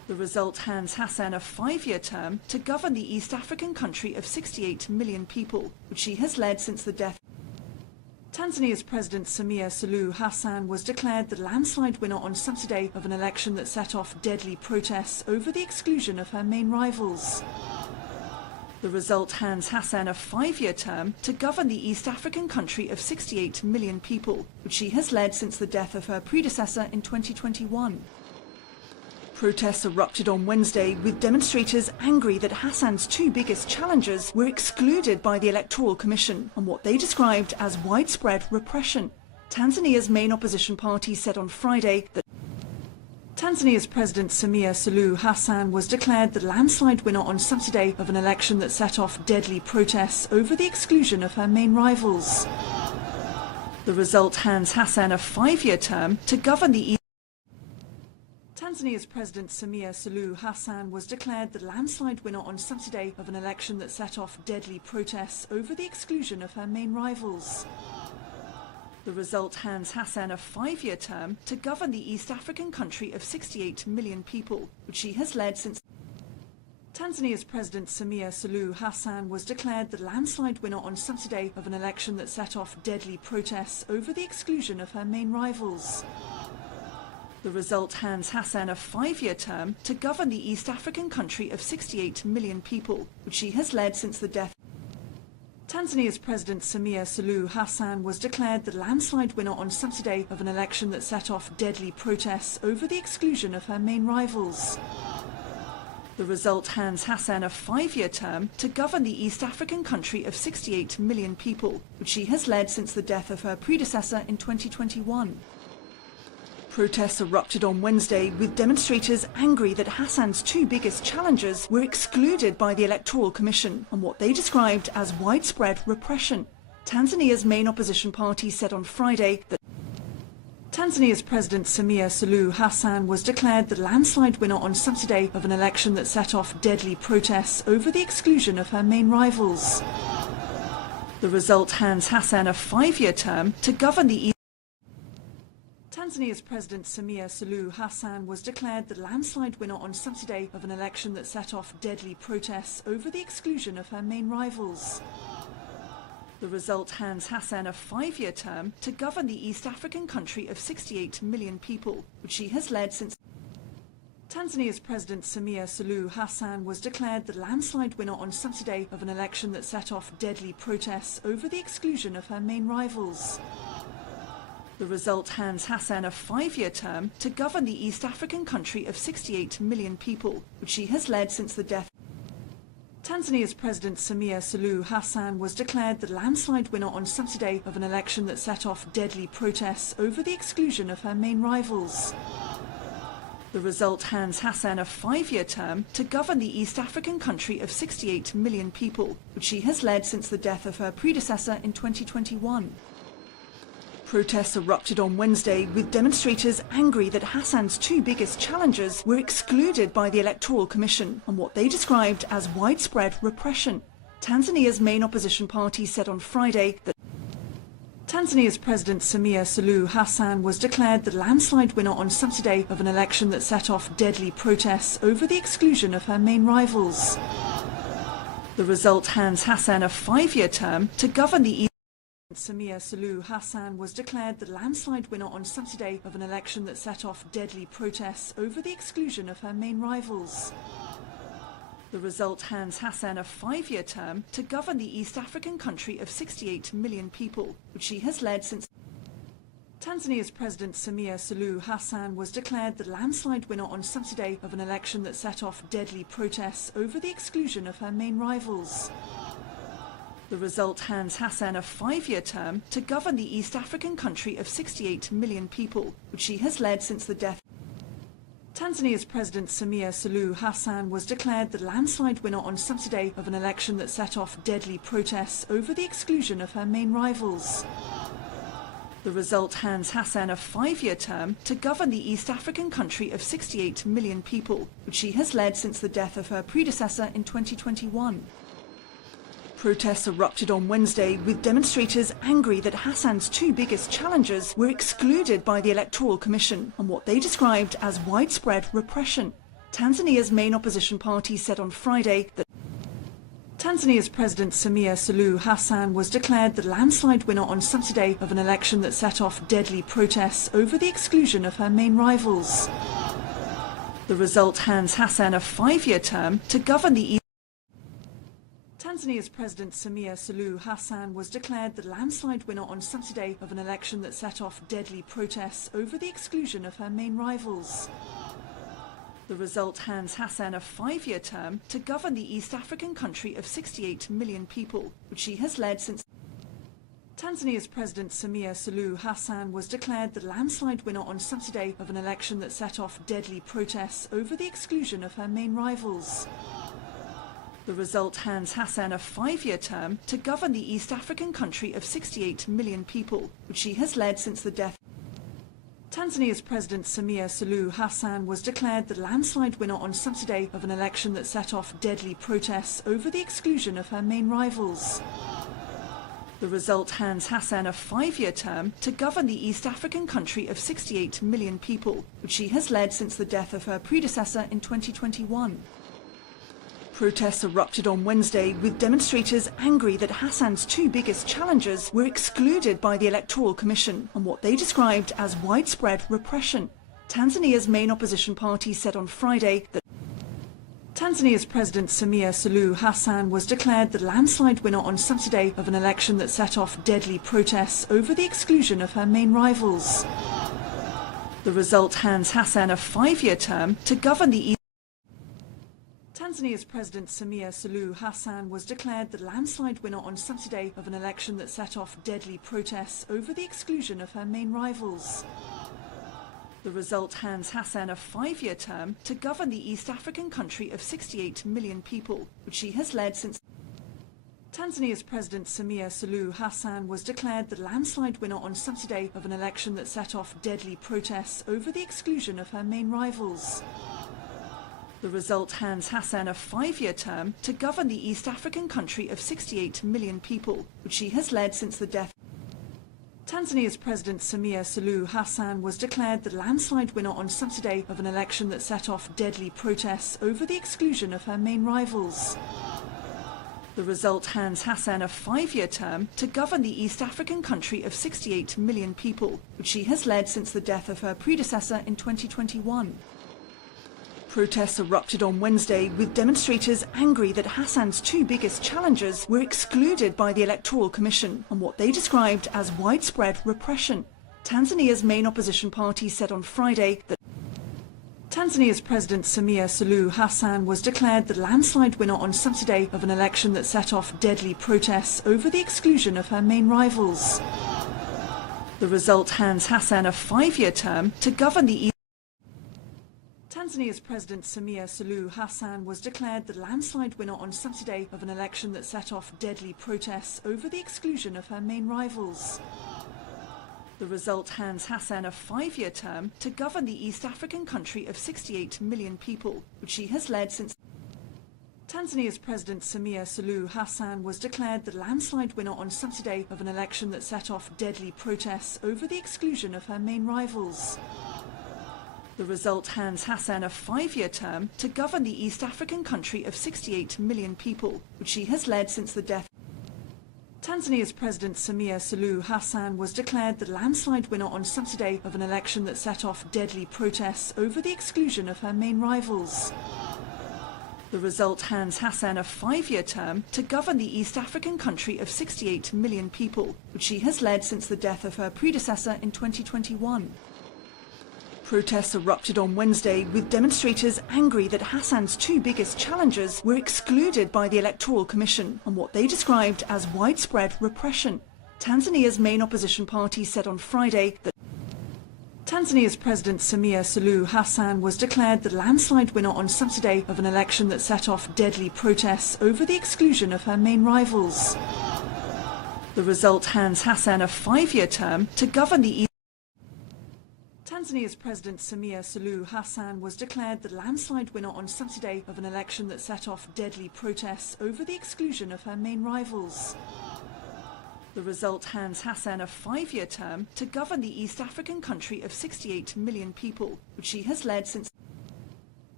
The result hands Hassan a 5-year term to govern the East African country of 68 million people, which she has led since the death. Tanzania's President Samia Suluhu Hassan was declared the landslide winner on Saturday of an election that set off deadly protests over the exclusion of her main rivals. The result hands Hassan a 5-year term to govern the East African country of 68 million people, which she has led since the death of her predecessor in 2021. Protests erupted on Wednesday, with demonstrators angry that Hassan's two biggest challengers were excluded by the Electoral Commission on what they described as widespread repression. Tanzania's main opposition party said on Friday that Tanzania's President Samia Suluhu Hassan was declared the landslide winner on Saturday of an election that set off deadly protests over the exclusion of her main rivals. The result hands Hassan a 5-year term to govern the East. Tanzania's President Samia Suluhu Hassan was declared the landslide winner on Saturday of an election that set off deadly protests over the exclusion of her main rivals. The result hands Hassan a 5-year term to govern the East African country of 68 million people, which she has led since. Tanzania's President Samia Suluhu Hassan was declared the landslide winner on Saturday of an election that set off deadly protests over the exclusion of her main rivals. The result hands Hassan a 5-year term to govern the East African country of 68 million people, which she has led since the death. Tanzania's President Samia Suluhu Hassan was declared the landslide winner on Saturday of an election that set off deadly protests over the exclusion of her main rivals. The result hands Hassan a 5-year term to govern the East African country of 68 million people, which she has led since the death of her predecessor in 2021. Protests erupted on Wednesday, with demonstrators angry that Hassan's two biggest challengers were excluded by the Electoral Commission on what they described as widespread repression. Tanzania's main opposition party said on Friday that Tanzania's President Samia Suluhu Hassan was declared the landslide winner on Saturday of an election that set off deadly protests over the exclusion of her main rivals. The result hands Hassan a 5-year term to govern the East. Tanzania's President Samia Suluhu Hassan was declared the landslide winner on Saturday of an election that set off deadly protests over the exclusion of her main rivals. The result hands Hassan a 5-year term to govern the East African country of 68 million people, which she has led since. Tanzania's President Samia Suluhu Hassan was declared the landslide winner on Saturday of an election that set off deadly protests over the exclusion of her main rivals. The result hands Hassan a 5-year term to govern the East African country of 68 million people, which she has led since the death. Tanzania's President Samia Suluhu Hassan was declared the landslide winner on Saturday of an election that set off deadly protests over the exclusion of her main rivals. The result hands Hassan a 5-year term to govern the East African country of 68 million people, which she has led since the death of her predecessor in 2021. Protests erupted on Wednesday, with demonstrators angry that Hassan's two biggest challengers were excluded by the Electoral Commission on what they described as widespread repression. Tanzania's main opposition party said on Friday that Tanzania's President Samia Suluhu Hassan was declared the landslide winner on Saturday of an election that set off deadly protests over the exclusion of her main rivals. The result hands Hassan a 5-year term to govern the East. Samia Suluhu Hassan was declared the landslide winner on Saturday of an election that set off deadly protests over the exclusion of her main rivals. The result hands Hassan a 5-year term to govern the East African country of 68 million people, which she has led since. Tanzania's President Samia Suluhu Hassan was declared the landslide winner on Saturday of an election that set off deadly protests over the exclusion of her main rivals. The result hands Hassan a 5-year term to govern the East African country of 68 million people, which she has led since the death. Tanzania's President Samia Suluhu Hassan was declared the landslide winner on Saturday of an election that set off deadly protests over the exclusion of her main rivals. The result hands Hassan a 5-year term to govern the East African country of 68 million people, which she has led since the death of her predecessor in 2021. Protests erupted on Wednesday, with demonstrators angry that Hassan's two biggest challengers were excluded by the Electoral Commission on what they described as widespread repression. Tanzania's main opposition party said on Friday that Tanzania's President Samia Suluhu Hassan was declared the landslide winner on Saturday of an election that set off deadly protests over the exclusion of her main rivals. The result hands Hassan a 5-year term to govern the East. Tanzania's President Samia Suluhu Hassan was declared the landslide winner on Saturday of an election that set off deadly protests over the exclusion of her main rivals. The result hands Hassan a 5-year term to govern the East African country of 68 million people, which she has led since. Tanzania's President Samia Suluhu Hassan was declared the landslide winner on Saturday of an election that set off deadly protests over the exclusion of her main rivals. The result hands Hassan a 5-year term to govern the East African country of 68 million people, which she has led since the death. Tanzania's President Samia Suluhu Hassan was declared the landslide winner on Saturday of an election that set off deadly protests over the exclusion of her main rivals. The result hands Hassan a 5-year term to govern the East African country of 68 million people, which she has led since the death of her predecessor in 2021. Protests erupted on Wednesday, with demonstrators angry that Hassan's two biggest challengers were excluded by the Electoral Commission on what they described as widespread repression. Tanzania's main opposition party said on Friday that Tanzania's President Samia Suluhu Hassan was declared the landslide winner on Saturday of an election that set off deadly protests over the exclusion of her main rivals. The result hands Hassan a 5-year term to govern the East. Tanzania's President Samia Suluhu Hassan was declared the landslide winner on Saturday of an election that set off deadly protests over the exclusion of her main rivals. The result hands Hassan a 5-year term to govern the East African country of 68 million people, which she has led since. Tanzania's President Samia Suluhu Hassan was declared the landslide winner on Saturday of an election that set off deadly protests over the exclusion of her main rivals. The result hands Hassan a 5-year term to govern the East African country of 68 million people, which she has led since the death. Tanzania's President Samia Suluhu Hassan was declared the landslide winner on Saturday of an election that set off deadly protests over the exclusion of her main rivals. The result hands Hassan a 5-year term to govern the East African country of 68 million people, which she has led since the death of her predecessor in 2021. Protests erupted on Wednesday, with demonstrators angry that Hassan's two biggest challengers were excluded by the Electoral Commission on what they described as widespread repression. Tanzania's main opposition party said on Friday that Tanzania's President Samia Suluhu Hassan was declared the landslide winner on Saturday of an election that set off deadly protests over the exclusion of her main rivals. The result hands Hassan a 5-year term to govern the East. Tanzania's President Samia Suluhu Hassan was declared the landslide winner on Saturday of an election that set off deadly protests over the exclusion of her main rivals. The result hands Hassan a 5-year term to govern the East African country of 68 million people, which she has led since. Tanzania's President Samia Suluhu Hassan was declared the landslide winner on Saturday of an election that set off deadly protests over the exclusion of her main rivals. The result hands Hassan a 5-year term to govern the East African country of 68 million people, which she has led since the death. Tanzania's President Samia Suluhu Hassan was declared the landslide winner on Saturday of an election that set off deadly protests over the exclusion of her main rivals. The result hands Hassan a 5-year term to govern the East African country of 68 million people, which she has led since the death of her predecessor in 2021. Protests erupted on Wednesday, with demonstrators angry that Hassan's two biggest challengers were excluded by the Electoral Commission on what they described as widespread repression. Tanzania's main opposition party said on Friday that Tanzania's President Samia Suluhu Hassan was declared the landslide winner on Saturday of an election that set off deadly protests over the exclusion of her main rivals. The result hands Hassan a 5-year term to govern the East. Tanzania's President Samia Suluhu Hassan was declared the landslide winner on Saturday of an election that set off deadly protests over the exclusion of her main rivals. The result hands Hassan a 5-year term to govern the East African country of 68 million people, which she has led since.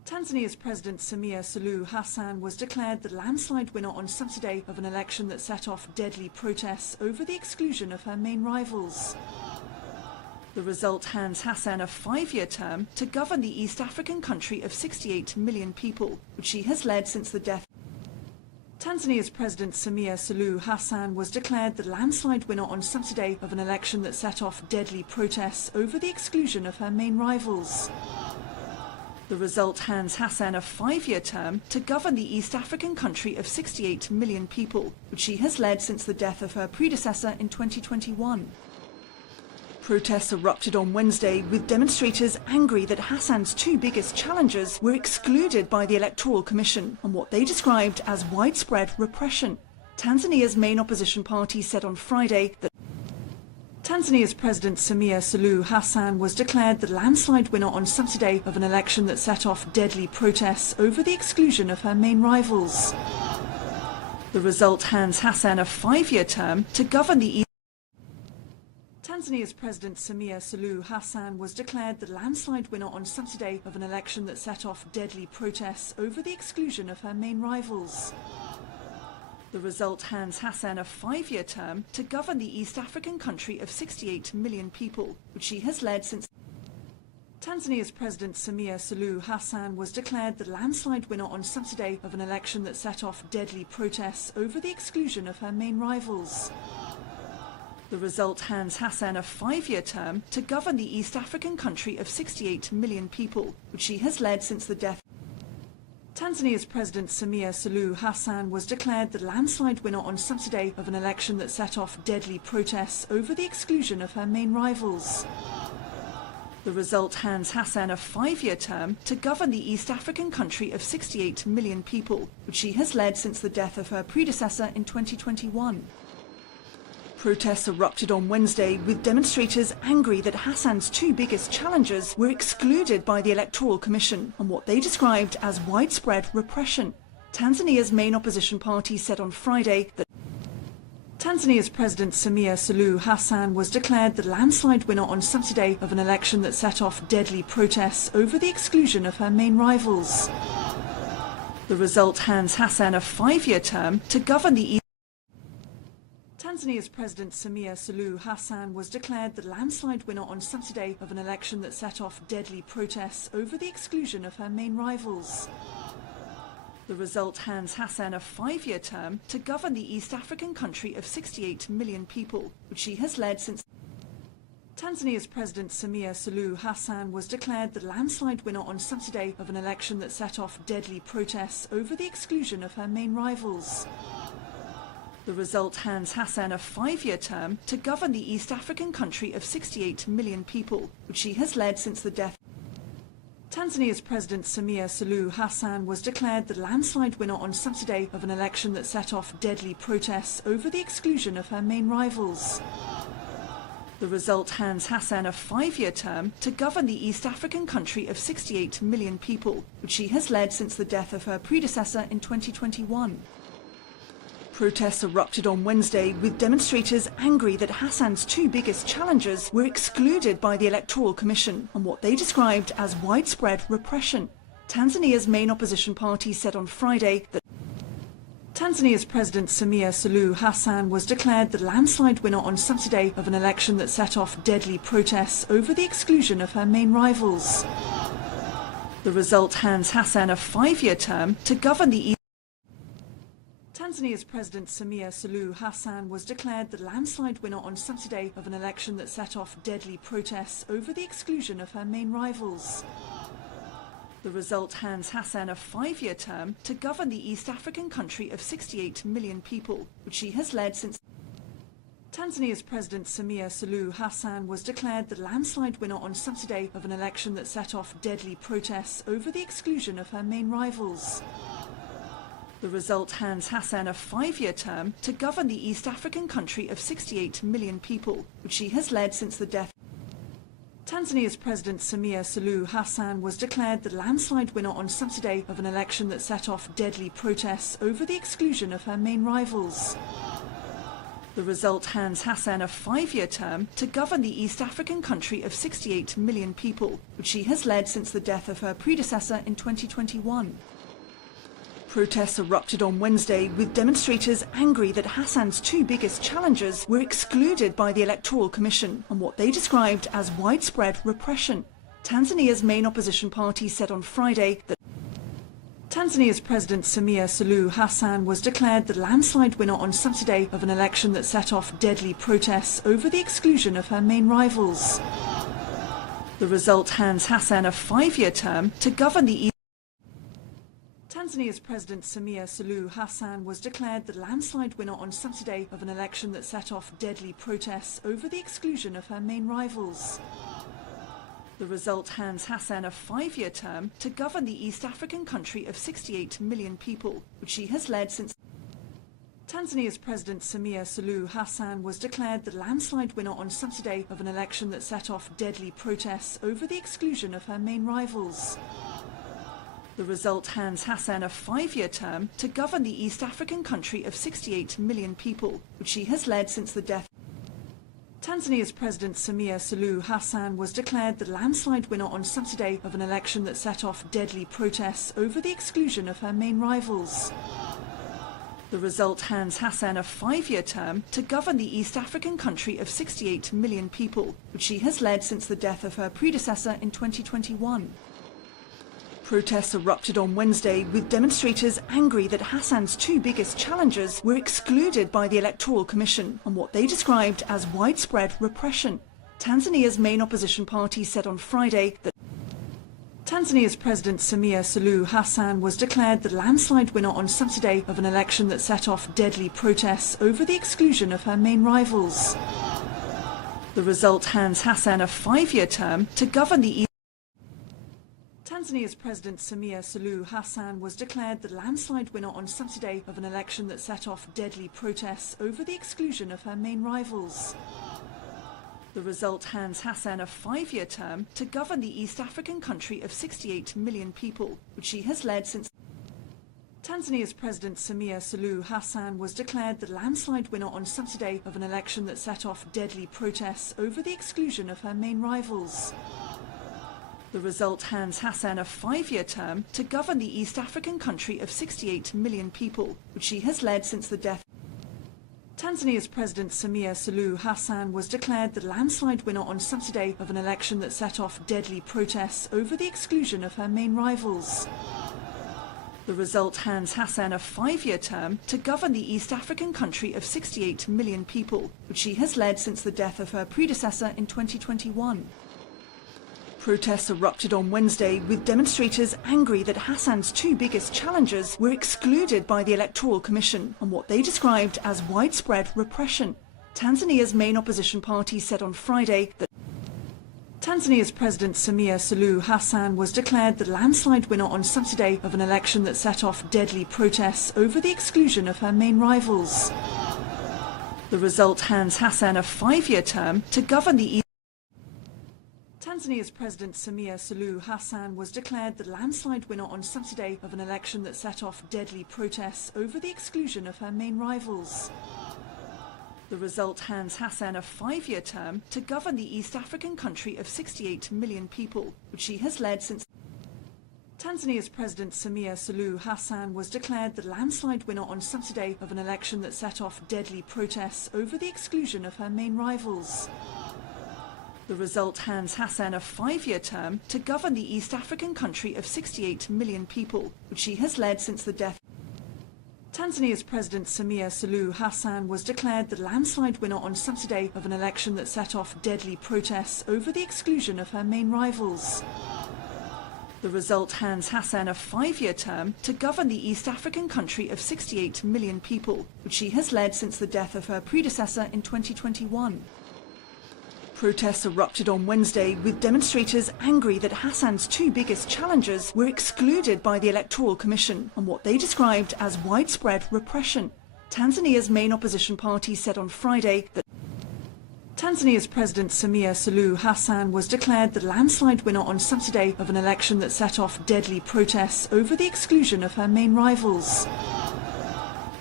Tanzania's President Samia Suluhu Hassan was declared the landslide winner on Saturday of an election that set off deadly protests over the exclusion of her main rivals. The result hands Hassan a 5-year term to govern the East African country of 68 million people, which she has led since the death. Tanzania's President Samia Suluhu Hassan was declared the landslide winner on Saturday of an election that set off deadly protests over the exclusion of her main rivals. The result hands Hassan a 5-year term to govern the East African country of 68 million people, which she has led since the death of her predecessor in 2021. Protests erupted on Wednesday, with demonstrators angry that Hassan's two biggest challengers were excluded by the Electoral Commission on what they described as widespread repression. Tanzania's main opposition party said on Friday that Tanzania's President Samia Suluhu Hassan was declared the landslide winner on Saturday of an election that set off deadly protests over the exclusion of her main rivals. The result hands Hassan a 5-year term to govern the East. Tanzania's President Samia Suluhu Hassan was declared the landslide winner on Saturday of an election that set off deadly protests over the exclusion of her main rivals. The result hands Hassan a 5-year term to govern the East African country of 68 million people, which she has led since. Tanzania's President Samia Suluhu Hassan was declared the landslide winner on Saturday of an election that set off deadly protests over the exclusion of her main rivals. The result hands Hassan a 5-year term to govern the East African country of 68 million people, which she has led since the death. Tanzania's President Samia Suluhu Hassan was declared the landslide winner on Saturday of an election that set off deadly protests over the exclusion of her main rivals. The result hands Hassan a 5-year term to govern the East African country of 68 million people, which she has led since the death of her predecessor in 2021. Protests erupted on Wednesday, with demonstrators angry that Hassan's two biggest challengers were excluded by the Electoral Commission on what they described as widespread repression. Tanzania's main opposition party said on Friday that Tanzania's President Samia Suluhu Hassan was declared the landslide winner on Saturday of an election that set off deadly protests over the exclusion of her main rivals. The result hands Hassan a 5-year term to govern the East. Tanzania's President Samia Suluhu Hassan was declared the landslide winner on Saturday of an election that set off deadly protests over the exclusion of her main rivals. The result hands Hassan a 5-year term to govern the East African country of 68 million people, which she has led since. Tanzania's President Samia Suluhu Hassan was declared the landslide winner on Saturday of an election that set off deadly protests over the exclusion of her main rivals. The result hands Hassan a 5-year term to govern the East African country of 68 million people, which she has led since the death. Tanzania's President Samia Suluhu Hassan was declared the landslide winner on Saturday of an election that set off deadly protests over the exclusion of her main rivals. The result hands Hassan a 5-year term to govern the East African country of 68 million people, which she has led since the death of her predecessor in 2021. Protests erupted on Wednesday, with demonstrators angry that Hassan's two biggest challengers were excluded by the Electoral Commission on what they described as widespread repression. Tanzania's main opposition party said on Friday that Tanzania's President Samia Suluhu Hassan was declared the landslide winner on Saturday of an election that set off deadly protests over the exclusion of her main rivals. The result hands Hassan a 5-year term to govern the East. Tanzania's President Samia Suluhu Hassan was declared the landslide winner on Saturday of an election that set off deadly protests over the exclusion of her main rivals. The result hands Hassan a 5-year term to govern the East African country of 68 million people, which she has led since. Tanzania's President Samia Suluhu Hassan was declared the landslide winner on Saturday of an election that set off deadly protests over the exclusion of her main rivals. The result hands Hassan a 5-year term to govern the East African country of 68 million people, which she has led since the death. Tanzania's President Samia Suluhu Hassan was declared the landslide winner on Saturday of an election that set off deadly protests over the exclusion of her main rivals. The result hands Hassan a 5-year term to govern the East African country of 68 million people, which she has led since the death of her predecessor in 2021. Protests erupted on Wednesday, with demonstrators angry that Hassan's two biggest challengers were excluded by the Electoral Commission on what they described as widespread repression. Tanzania's main opposition party said on Friday that Tanzania's President Samia Suluhu Hassan was declared the landslide winner on Saturday of an election that set off deadly protests over the exclusion of her main rivals. The result hands Hassan a 5-year term to govern the East. Tanzania's President Samia Suluhu Hassan was declared the landslide winner on Saturday of an election that set off deadly protests over the exclusion of her main rivals. The result hands Hassan a 5-year term to govern the East African country of 68 million people, which she has led since. Tanzania's President Samia Suluhu Hassan was declared the landslide winner on Saturday of an election that set off deadly protests over the exclusion of her main rivals. The result hands Hassan a 5-year term to govern the East African country of 68 million people, which she has led since the death. Tanzania's President Samia Suluhu Hassan was declared the landslide winner on Saturday of an election that set off deadly protests over the exclusion of her main rivals. The result hands Hassan a 5-year term to govern the East African country of 68 million people, which she has led since the death of her predecessor in 2021. Protests erupted on Wednesday, with demonstrators angry that Hassan's two biggest challengers were excluded by the Electoral Commission on what they described as widespread repression. Tanzania's main opposition party said on Friday that Tanzania's President Samia Suluhu Hassan was declared the landslide winner on Saturday of an election that set off deadly protests over the exclusion of her main rivals. The result hands Hassan a 5-year term to govern the East. Tanzania's President Samia Suluhu Hassan was declared the landslide winner on Saturday of an election that set off deadly protests over the exclusion of her main rivals. The result hands Hassan a 5-year term to govern the East African country of 68 million people, which she has led since. Tanzania's President Samia Suluhu Hassan was declared the landslide winner on Saturday of an election that set off deadly protests over the exclusion of her main rivals. The result hands Hassan a 5-year term to govern the East African country of 68 million people, which she has led since the death. Tanzania's President Samia Suluhu Hassan was declared the landslide winner on Saturday of an election that set off deadly protests over the exclusion of her main rivals. The result hands Hassan a 5-year term to govern the East African country of 68 million people, which she has led since the death of her predecessor in 2021. Protests erupted on Wednesday, with demonstrators angry that Hassan's two biggest challengers were excluded by the Electoral Commission on what they described as widespread repression. Tanzania's main opposition party said on Friday that Tanzania's President Samia Suluhu Hassan was declared the landslide winner on Saturday of an election that set off deadly protests over the exclusion of her main rivals. The result hands Hassan a 5-year term to govern the East. Tanzania's President Samia Suluhu Hassan was declared the landslide winner on Saturday of an election that set off deadly protests over the exclusion of her main rivals. The result hands Hassan a 5-year term to govern the East African country of 68 million people, which she has led since. Tanzania's President Samia Suluhu Hassan was declared the landslide winner on Saturday of an election that set off deadly protests over the exclusion of her main rivals. The result hands Hassan a 5-year term to govern the East African country of 68 million people, which she has led since the death. Tanzania's President Samia Suluhu Hassan was declared the landslide winner on Saturday of an election that set off deadly protests over the exclusion of her main rivals. The result hands Hassan a 5-year term to govern the East African country of 68 million people, which she has led since the death of her predecessor in 2021. Protests erupted on Wednesday, with demonstrators angry that Hassan's two biggest challengers were excluded by the Electoral Commission on what they described as widespread repression. Tanzania's main opposition party said on Friday that Tanzania's President Samia Suluhu Hassan was declared the landslide winner on Saturday of an election that set off deadly protests over the exclusion of her main rivals.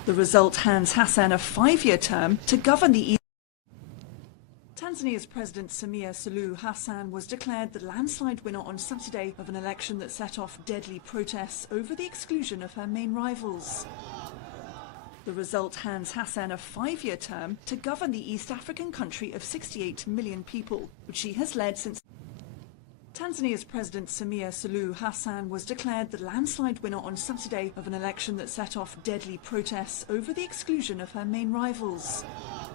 The result hands Hassan a 5-year term to govern the East. Tanzania's President Samia Suluhu Hassan was declared the landslide winner on Saturday of an election that set off deadly protests over the exclusion of her main rivals. The result hands Hassan a 5-year term to govern the East African country of 68 million people, which she has led since. Tanzania's President Samia Suluhu Hassan was declared the landslide winner on Saturday of an election that set off deadly protests over the exclusion of her main rivals.